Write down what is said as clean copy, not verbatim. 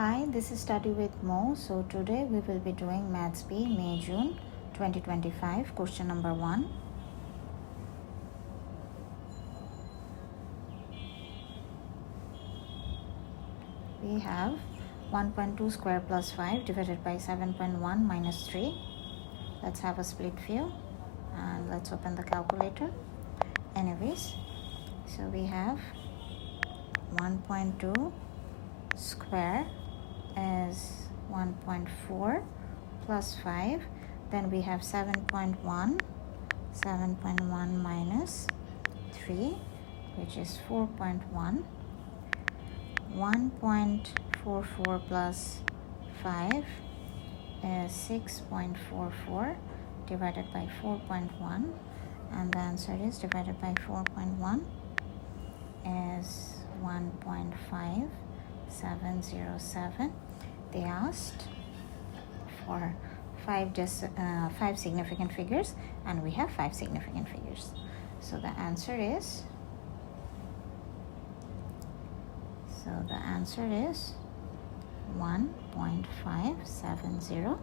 Hi, this is Study with Mo. So today we will be doing Maths B May-June 2025, question number 1. We have 1.2 square plus 5 divided by 7.1 minus 3. Let's have a split view and let's open the calculator. Anyways, so we have 1.2 square is 1.4 plus 5. Then we have 7.1 minus 3, which is 4.1. 1.44 plus 5 is 6.44 divided by 4.1, and the answer is divided by 4.1 is 1.5707. They asked for five significant figures, and we have 5 significant figures. So the answer is 1.5707.